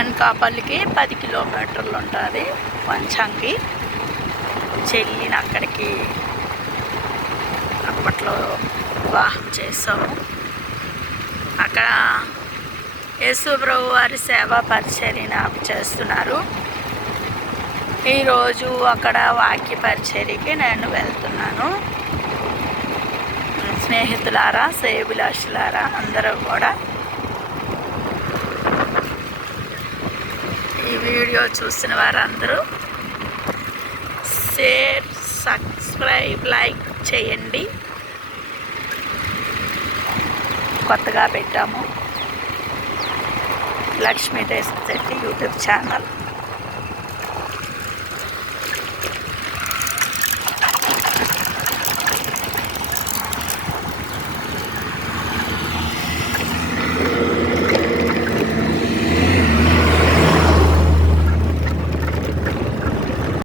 అనకాపల్లికి 10 కిలోమీటర్లు ఉంటుంది. కొంచెంకి చెల్లిని అక్కడికి అప్పట్లో వివాహం చేసాము. అక్కడ యేసుప్రభు వారి సేవా పరిచర్యను చేస్తున్నారు. ఈరోజు అక్కడ వాక్య పరిచర్యకి నేను వెళ్తున్నాను. స్నేహితులారా, శ్రేయోభిలాషులారా అందరూ కూడా ఈ వీడియో చూసిన వారందరూ షేర్, సబ్స్క్రైబ్, లైక్ చేయండి. కొత్తగా పెట్టాము లక్ష్మీ దేశశెట్టి యూట్యూబ్ ఛానల్.